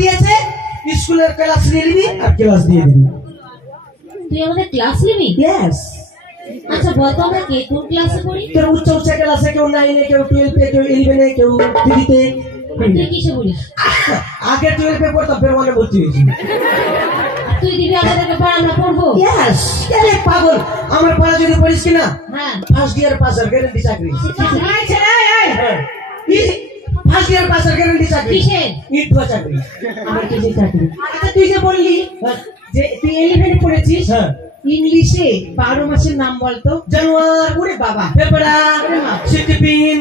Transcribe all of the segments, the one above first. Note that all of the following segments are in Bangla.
দিয়েছে স্কুলের ক্লাস নিয়ে নিবি আর ক্লাস দিয়ে দিবি। তুই আমাদের ক্লাস নিবি? ইয়েস। আচ্ছা বলতো আমরা কে কোন ক্লাসে পড়ি? কেউ উচ্চ ক্লাসে, কেউ 9-এ, কেউ 12-এ, কেউ 11-এ, কেউ 3-তে। তুই কিসে পড়িস? আগে 12-এ পড়তাম, ফের 1-এ ভর্তি হয়েছি। তুই দিবি আমাদেরকে পড়া, আমরা পড়বো? ইয়েস। আরে পাগল, আমার পড়া যদি পড়িস কিনা হ্যাঁ ফার্স্ট ইয়ার পাসের গ্যারান্টি চাকরি। ফার্স্ট ইয়ার পাসের গ্যারান্টি চাকরি। কিসে? ইটুয়া চাকরি। আমার কিসে চাকরি? আচ্ছা তুই যে বললি যে তুই 11 পড়েছিস, হ্যাঁ ইংলিশে 12 মাসের নাম বলতো। জানুয়ার, ওরে বাবা, ফেব্রুয়ারি, সিটিপিন,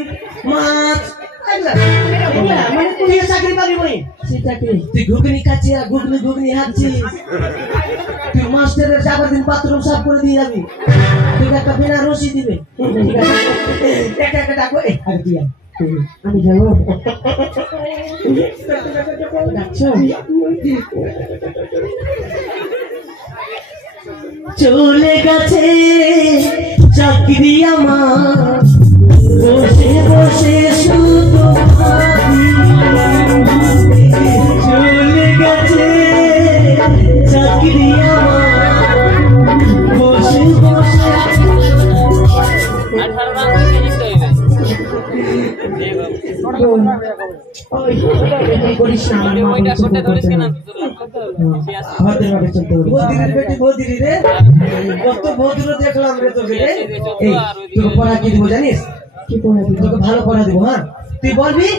মার্চ, মানে তুই চাকরি পাবি বই। তুই ঘুগনি খাচ্ছিস আর ঘুগনি হাঁটছিস। তুই মাস্টারের সারাদিন বাথরুম সাফ করে দিয়ে যাবি। তুই একটা বিনা রশি দিবে। একটা ডাকবো, আগে তুই আয়। আমি যাবো। চলে গেছে চাকরি আমার, বসে বসে শুধু ভাবি। চলে গেছে চাকরি আমার, বসে বসে দেখলাম রে তোকে। তোকে পড়া কি দিব জানিস? কি পড়া দিব? তোকে ভালো পড়া দিব। হ্যাঁ তুই বলবি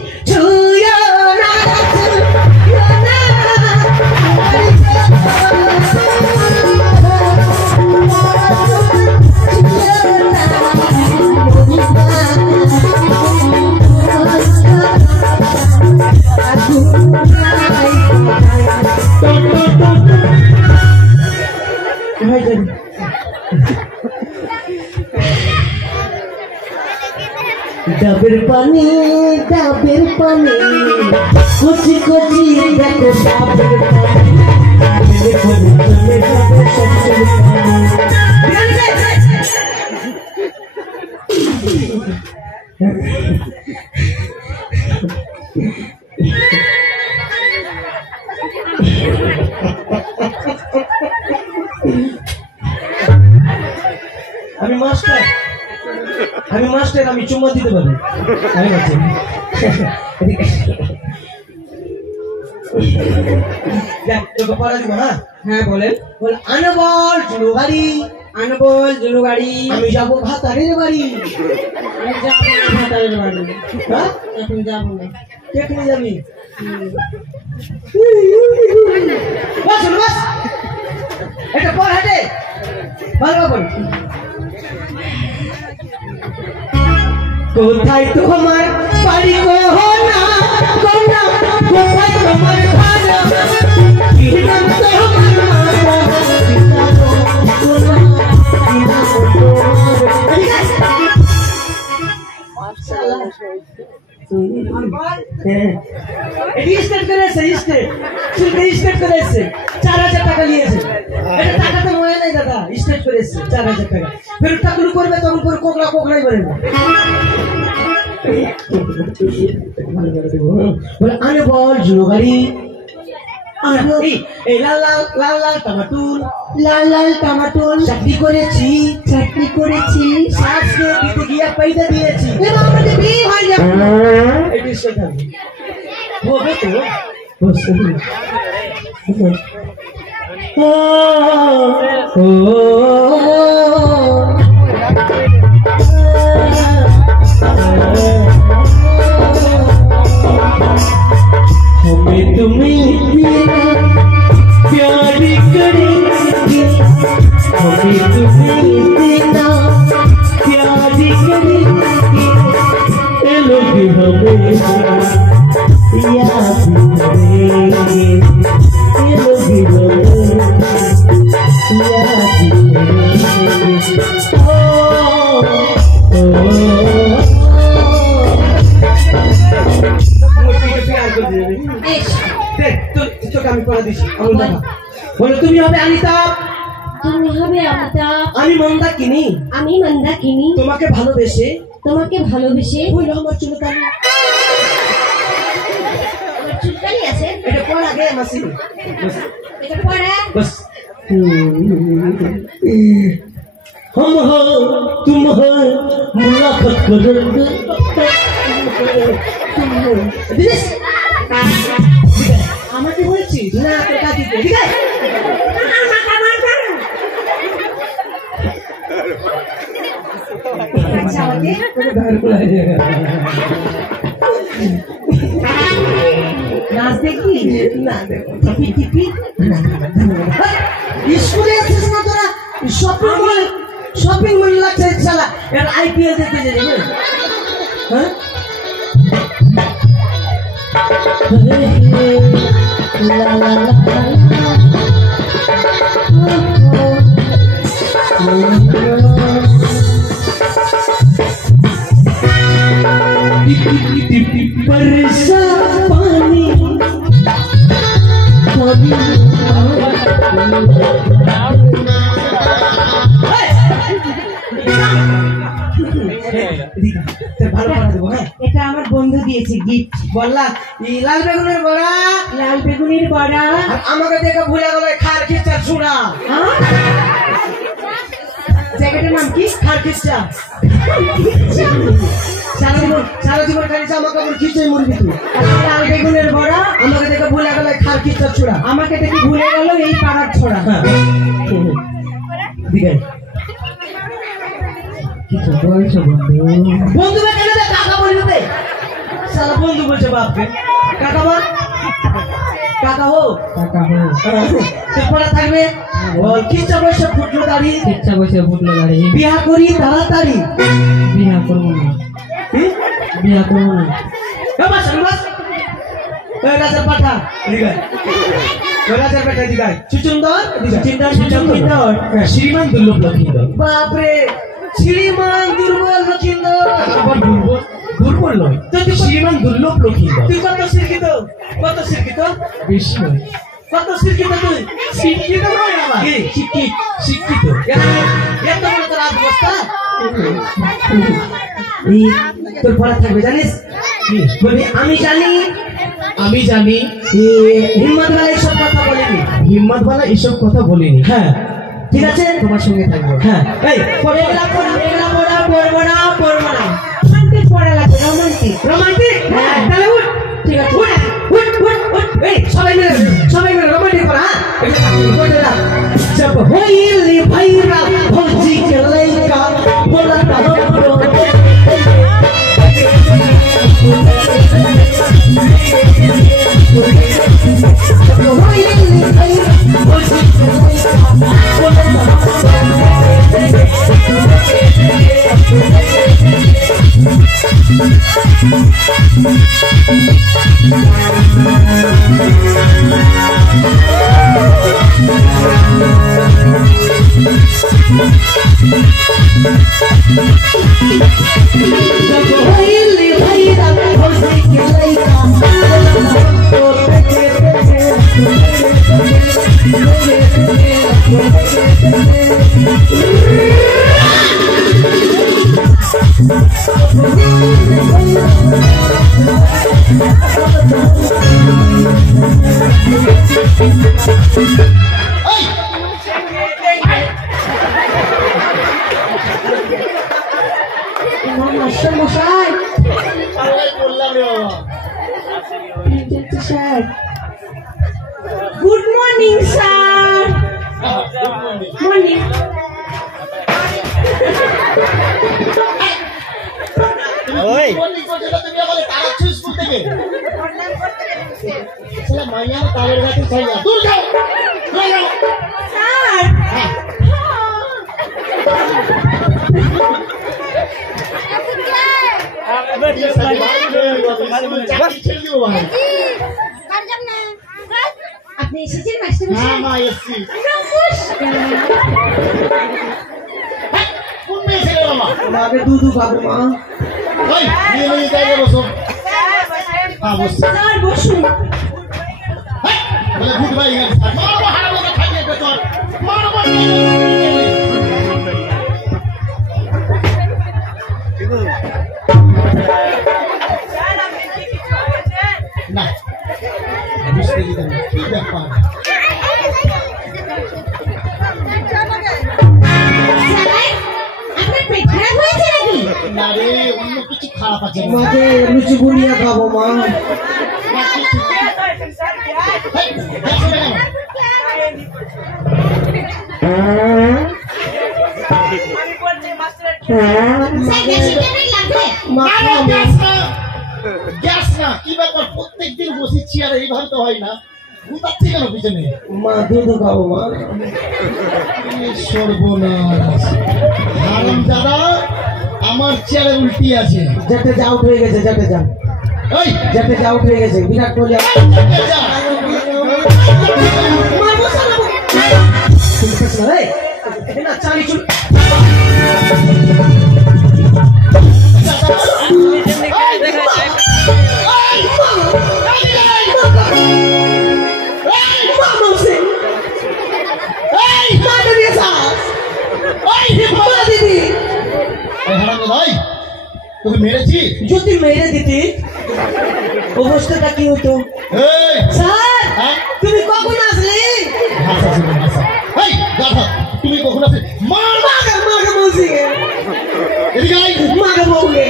ডাবের পানি কচি কচি দেখো ডাবের পানি, চলে যাবে সবচেয়ে আমি মাস্টার, আমি চুম্মা দিতে পারি। আমি বলছি তোকে পড়া দিব। হ্যাঁ হ্যাঁ বলেন। বল আনবল জুলু গাড়ি, আনবল জুলু গাড়ি, আমি যাবো ভাতারের বাড়ি। আমি যাবো ভাতারের বাড়ি। হ্যাঁ এখন যাবো না। কে কিনে যাবি? বস বস, এটা পড় হাটে ভালো বল। কোথায় তোমার বাড়ি গো না কোনা, কোথায় তোমার ভালো কি নাম তোমার মাতা পিতা গো কোনা, কি নাম মাশাআল্লাহ। স্টেট করেছে, স্টেট করেছে 4000 টাকা নিয়েছে। এটা টাকা তো মনে নাই দাদা, স্টেট করেছে 4000 টাকা। ফের টাকুল করবে তখন করে কোকড়াই বলবে। বলে আনে বল জুলো গাড়ি, এই লাল লাল লাল লাল টমাটুল, লাল লাল টমাটুল চাকরি করেছি শ্বাস দিতে গিয়ে পয়সা দিয়েছি। এবার আমাদের বিয়ে হয়ে যাবে। এই বিষয় থাকবে হবে তো हमें तुम्हें प्यार करेंगे, हमें तुम्हें देना प्यार करेंगे, ये लोग हमें याद करेंगे, ये लोग हमें याद বলো তুমি হবে অনিতাভ, তুমি হবে অমিতাভ, আমি মন্দাকিনী, আমি মন্দাকিনী, তোমাকে ভালোবেসে হইল আমার চুলকানি। চুলকানি আছে এটা পড়া গে মাসি এটা পড়া बस हम हो तुम हो मुलाकात करेंगे तुम हो दिस আমাকে বলছিস ना तो काटी के ठीक है আচ্ছা আমাকে घर को आ जाएगा নাচ দেখি ना देखो টিপি টিপি স্কুলে আসিস না তোরা শপিং মল লাগছে শালা এর আইপিএল দেখতে যাবে হ্যাঁ লা লা লা बरसा पानी ভালো করে দেবো হ্যাঁ এটা আমার বন্ধু দিয়েছে গিফট বললাম এই লাল বেগুনের বড়া লাল বেগুনের বড়া আর আমাকে দেখে ভুলে গেল খার খিচা চূড়া জায়গাটার নাম কি খার খিচা সারা জীবন খালি জামা কাপড় খিচে মরবি তুই লাল বেগুনের বড়া আমাকে দেখে ভুলে গেল খার খিচা চূড়া আমাকে দেখে ভুলে গেল এই পাড়ার ছোড়া হ্যাঁ দিকে কিছু বলছো বন্ধু বন্ধু কেন রে কাকা বলবি রে সারা বন্ধু বলছে বাপকে কাকা বল কাকা হো টাকা হো তুই পড়া থাকবে বল খিচা বসে ফুটলো দাড়ি ইচ্ছা বসে ফুটলো গাড়ি বিয়া করি তাড়াতাড়ি বিয়া করবো না কি বিয়া করবো না বাস বাস এই রাজার পাঠা দিগাই ওই রাজার পাঠা দিগাই সুচন্দর সুচন্দর শ্রীমান দুর্লভ লক্ষিন্দর বাপ রে শ্রীমান দুর্বল লক্ষিন্দর আবার দুর্বল নয় শ্রীমান দুর্লভ লক্ষিন্দর তুই কত শিক্ষিত বেশি নয় কত শিক্ষিত তুই শিক্ষিত নয় আমার কি শিক্ষিত এত বড় তোর অবস্থা এই তোর পড়া থাকবে জানিস বলি আমি জানি হিম্মত वाला এইসব কথা বলিনি হিম্মত वाला এসব কথা বলিনি হ্যাঁ ঠিক আছে তোমার সঙ্গে থাকবো হ্যাঁ এই এগুলা পড়বো না রোমান্টিক পড়া লাগবে রোমান্টিক হ্যাঁ। তাহলে উঠ ঠিক আছে উঠ এই সবাই মিলে রোমান্টিক পড়া হ্যাঁ जब होइली भैरा भौजी के लइका बोला good morning sir morning sir আপনি এসেছেন মাস্টার মশাই আমাকে দুধু খাবো মা স্যার বসুন বুঝতে দেখি তো কি ব্যাপার। আপনার পেট খারাপ হয়েছে নাকি? না রে, অন্য কিছু খারাপ আছে। মাকে লুচি বুনিয়া খাবো মা। গ্যাস না, কি ব্যাপার? প্রত্যেকদিন বসি চেয়ারে, এইভাবে তো হয় না। ঘুমাচ্ছি কেন পিছনে? মা দুধ খাবো মা। সর্বনাশ, হারামজাদা আমার চেয়ারে উল্টি আছে। যেতে যা আউট হয়ে গেছে, যেতে যা, এই যেতে যা আউট হয়ে গেছে। বিরাট কোহলি না চালি চুল তোকে মেরেছি? যদি মেরে দিতি অবস্থাটা কি হতো? স্যার তুমি কখন আসলে? তুমি কখন আসলে? মাকে বলছি, মাকে বললে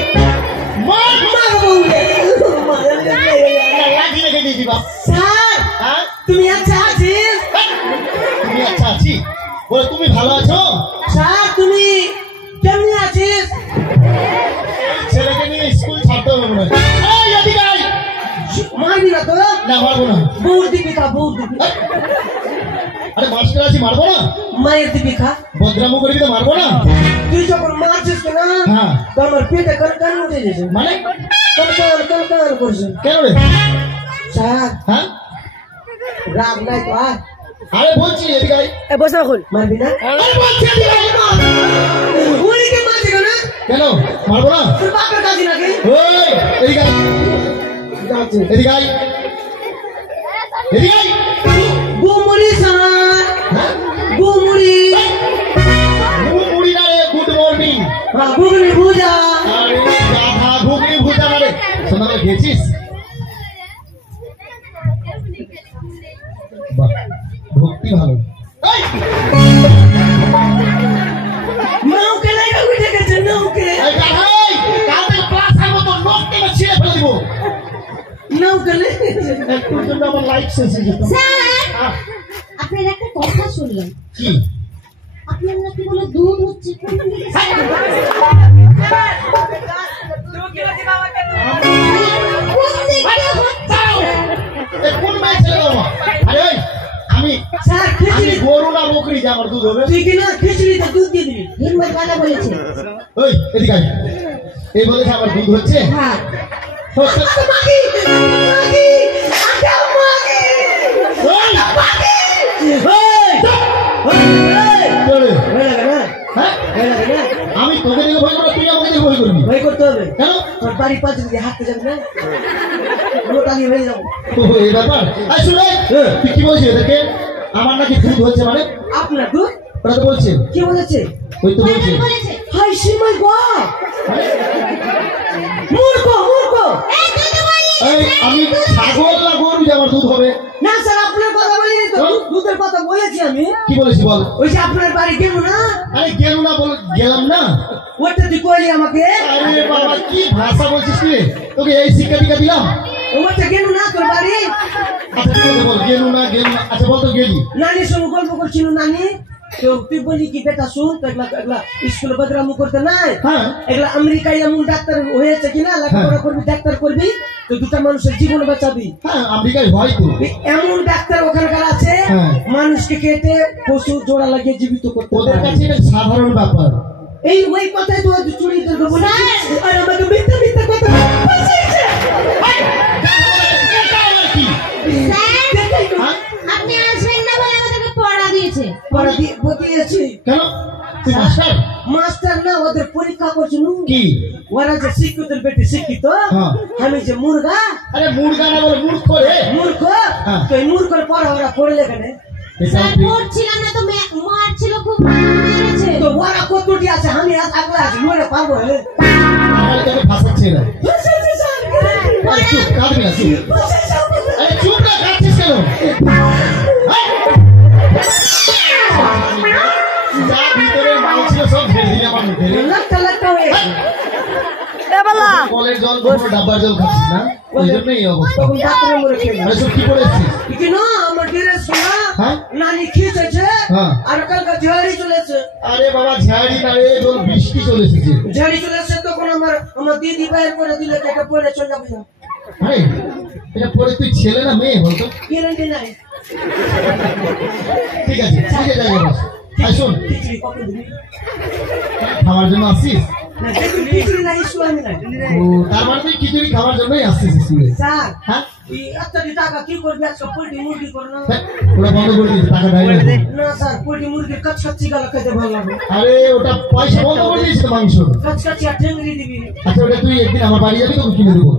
স্যার তুমি আচ্ছা আছিস? তুমি আচ্ছা আছি বলে তুমি ভালো আছো? স্যার তুমি কেমনি আছিস? ছেলেকে নিয়ে স্কুল ছাড়তে হবে মনে হয়। মারবি না তো? না মারবো না। বউর দিবি খা, বউর দিবি। আরে মাস্টার আছি, মারবো না? মায়ের দিবি খা। বদনামও করবি তো মারবো না? তুই যখন মারছিস না হ্যাঁ। তো আমার পেটে কান উঠে গেছে, মানে কান করছে। কেন রে? স্যার হ্যাঁ রাগ নাই তো আর? আরে বলছি এদিকে আয়। বসে এখন মারবি না? আরে বলছি এদিকে আয় না। উনিকে মারছি না? কেন মারবো না? তোর বাপের কাছে নাকি? ওই এদিকে আয়, যাচ্ছে এদিকে আয়, এদিকে আয়। গুমুড়ি স্যার, গুমুড়ি। মুড়ি না রে, গুড মর্নিং। ঘুগনি ভুজা। আরে গাধা, ঘুগনি ভুজা না রে। শোনা রে, খেয়েছিস? বাহ, ভক্তি ভালো। এই নৌকে লাগা উঠে গেছে, নৌকে। এই গাধা, এই কালকে ক্লাস আইবো তো নখ টেনে ছিঁড়ে ফেলে দিব। নৌকে লেগে গেছে। তোর জন্য আমার লাইফ শেষ হয়ে যেত। স্যার আপনার একটা কথা শুনলাম, কি? আপনার নাকি বলে দুধ হচ্ছে। কোন দিকে? কোন মাই ছেলে বাবা? আরে ওই আমি স্যার খিচুড়ি গরু না বকরি যে আমার দুধ হবে? তুই কিনা খিচুড়িতে দুধ দিয়ে দিবি। হিম্মত বালা বলেছে। ওই এদিকে আয়। এই বলেছে আমার দুধ হচ্ছে? হ্যাঁ। হচ্ছে। মাগি মাগি আটা মাগি ওই, চলে। হ্যাঁ? আমি তোকে দিকে ভয় করবো, তুই আমাকে দিকে ভয় করবি? ভয় করতে হবে। কেন? তোর বাড়ির পাশে দিয়ে হাঁটতে যাবি না? মোটা দিয়ে হয়ে যাবো। ও, এই ব্যাপার। এই শুনে, তুই কি বলছিস এদেরকে? আমার নাকি দুধ হচ্ছে মানে? আপনার দুধ ওরা তো বলছে। কি বলেছে? ওই তো বলছে। বলেছে হাই সিমাই গো মূর্খ মূর্খ। এই আমি ছাগল না গরু যে আমার দুধ হবে? না স্যার আপনার কথা বলিনি তো, দুধের কথা বলেছি আমি। কি বলেছি বল? ওই যে আপনার বাড়ি গেল না, আরে গেল না বল, গেলাম না। ওইটা তুই কইলি আমাকে। আরে বাবা কি ভাষা বলছিস তুই? তোকে এই শিক্ষা টিকা দিলাম? ওইটা গেল না তোর বাড়ি? আচ্ছা ঠিক আছে বল, গেলু না গেলু না। আচ্ছা বল তো গেলি? নানির সঙ্গে গল্প করছিল নানি, তো তুই বলি কি বেটা শুন তো এগুলা এগুলা স্কুলে বদনামু করতে নাই। হ্যাঁ। এগুলা আমেরিকায় এমন ডাক্তার হয়েছে কিনা, লেখাপড়া করবি ডাক্তার করবি তো দুটা মানুষের জীবন বাঁচাবি। হ্যাঁ আমেরিকায় হয় তো। এমন ডাক্তার ওখানকার আছে, হ্যাঁ। মানুষকে কেটে পশু জোড়া লাগিয়ে জীবিত করতে ওদের পারে। কাছে এটা সাধারণ ব্যাপার। এই ওই কথাই তো চুরি করবো বলেছিস আর আমাকে মিথ্যা মিথ্যা কথা বলছিস। এটা আবার কি? স্যার আপনি আসবেন না বলে আমাদেরকে পড়া দিয়েছে। পড়া দিয়েছি। কেন? তুই মাস্টার? মাস্টার না, ওদের পরীক্ষা করছিল। কি? ওরা যে শিক্ষিতের বেটি শিক্ষিত, হ্যাঁ। আমি যে মুর্গা আরে মুর্গা না বলে মূর্খ রে। মূর্খ, হ্যাঁ। তো এই মূর্খের পড়া ওরা পড়লে কেন? স্যার পড়ছিলাম না তো মারছিল, খুব মেরেছে। তো ওরা কতটি আছে, আমি আগলা আছি, মরে পারবো। আমার তোকে ফাঁসাচ্ছে না। চুপ, কাঁদবি না, চুপ। আরে চুপ না, কাঁদছিস কেন? যা ভিতরে মাল ছিল সব ঢেলে দিলে আমার মুখে। লাট্টা লাট্টা হয়ে গেছে। কলের জল কখনো ডাব্বার জল খাচ্ছিস না, ওই জন্যই এই অবস্থা। তখন বাথরুমে রেখে দিই। আরে সব কি করেছিস? কেন আমার ড্রেস শোনা হ্যাঁ? নানি খিচেছে হ্যাঁ। আর কালকে ঝাড়ি চলেছে। আরে বাবা ঝাড়ি না রে, তোর বৃষ্টি চলে এসেছে। ঝাড়ি চলেছে তখন আমার দিদি বাইরে করে দিলে এটা পরে চলে যাবে না। আরে এটা পরে তুই ছেলে না মেয়ে বলতো? গ্যারান্টি নাই। ঠিক আছে যাই বস। আয় শোন, খিচুড়ি কখন দিবি? খাওয়ার জন্য আসছিস? না খিচুড়ি নাই ইসলামি নাই। ও তার মানে তুই খিচুড়ি খাওয়ার জন্যই আসছিস স্কুলে? স্যার হ্যাঁ, এই এতটি টাকা কি করবি আজকে পোল্ট্রি মুরগি করে না? ওটা বন্ধ করে দিয়েছে, টাকা দেয় না। না স্যার পোল্ট্রি মুরগির কাছকাছি গালা খেতে ভালো লাগে। আরে ওটা পয়সা বন্ধ করে দিয়েছে তো মাংস। কাছকাছি আর ঠেঙ্গরি দিবি। আচ্ছা ওটা তুই একদিন আমার বাড়ি যাবি, তোকে কিনে দেবো।